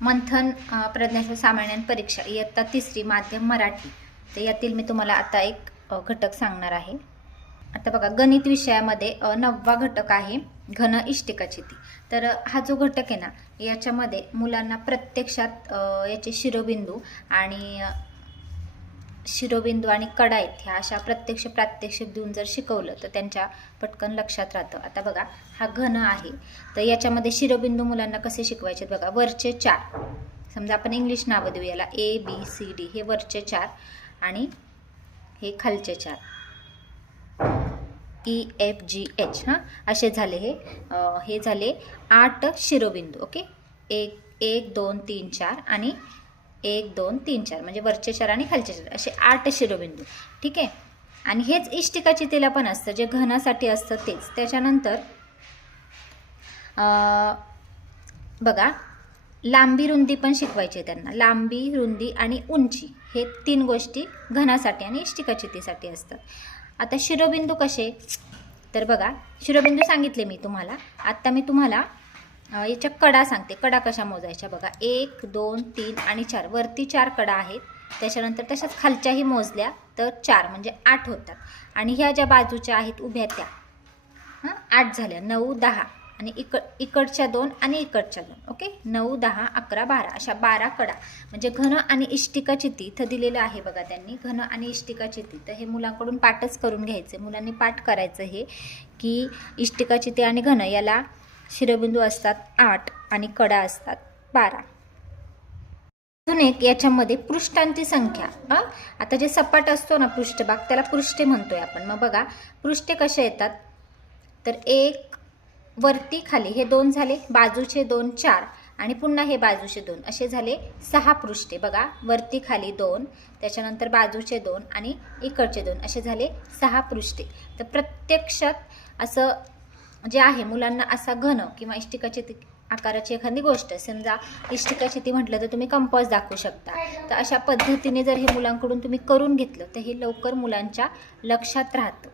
मंथन प्रज्ञाशोध सामान्य परीक्षा इयत्ता 3री माध्यम मराठी. तर यातील मी तुम्हाला आता एक घटक सांगणार आहे. आता बघा, गणित विषयामध्ये 9वा घटक आहे घन इष्टिकाचिती. तर हा जो घटक आहे ना, याच्यामध्ये मुलांना प्रत्यक्षात याचे शिरोबिंदू आणि कडा आहेत ह्या अशा प्रत्यक्ष प्रात्यक्षिक देऊन जर शिकवलं तर त्यांच्या पटकन लक्षात राहतं. आता बघा, हा घन आहे, तर याच्यामध्ये शिरोबिंदू मुलांना कसे शिकवायचे बघा. वरचे 4, समजा आपण इंग्लिश नावं देऊ याला ABCD, हे वरचे 4 आणि हे खालचे 4 EFGH. हां, असे झाले हे झाले 8 शिरोबिंदू. ओके, 1 2 3 4 आणि 1 2 3 4 म्हणजे वरचे 4 आणि खालचे 4 असे 8 शिरोबिंदू. ठीक आहे. आणि हेच इष्टिकाचितीला पण असतं, जे घनासाठी असतं तेच. त्याच्यानंतर बघा, लांबी रुंदी पण शिकवायची त्यांना. लांबी, रुंदी आणि उंची हे 3 गोष्टी घनासाठी आणि इष्टिकाचितीसाठी असतात. आता शिरोबिंदू कसे, तर बघा, शिरोबिंदू सांगितले मी तुम्हाला. आता मी तुम्हाला याच्या कडा सांगते. कडा कशा मोजायच्या बघा. 1 2 3 आणि 4. वरती 4 कडा आहेत, त्याच्यानंतर तशाच खालच्याही मोजल्या तर 4 म्हणजे 8 होतात. आणि ह्या ज्या बाजूच्या आहेत उभ्या त्या 8 झाल्या. 9 10 आणि इकडच्या 2 आणि इकडच्या 2. ओके, 9 10 11 12 अशा 12 कडा. म्हणजे घन आणि इष्टिकाचिती इथं दिलेलं आहे बघा त्यांनी, घन आणि इष्टिकाचिती. तर हे मुलांकडून पाठच करून घ्यायचे. मुलांनी पाठ करायचं हे की इष्टिकाचिती आणि घन याला शिरोबिंदू असतात 8 आणि कडा असतात 12. अजून एक याच्यामध्ये पृष्ठांची संख्या. आता जे सपाट असतो ना पृष्ठभाग, त्याला पृष्ठे म्हणतोय आपण. मग बघा, पृष्ठे कसे येतात, तर 1 वरती खाली हे 2 झाले, बाजूचे 2 4 आणि पुन्हा हे बाजूचे 2 असे झाले 6 पृष्ठे. बघा, वरती खाली 2, त्याच्यानंतर बाजूचे 2 आणि इकडचे 2 असे झाले 6 पृष्ठे. तर प्रत्यक्षात असं जे आहे मुलांना असा घन किंवा इष्टिकाचिती आकाराची एखादी गोष्ट, समजा इष्टिकाचिती म्हटलं तर तुम्ही कंपास दाखवू शकता. तर अशा पद्धतीने जर हे मुलांकडून तुम्ही करून घेतलं तर हे लवकर मुलांच्या लक्षात राहतं.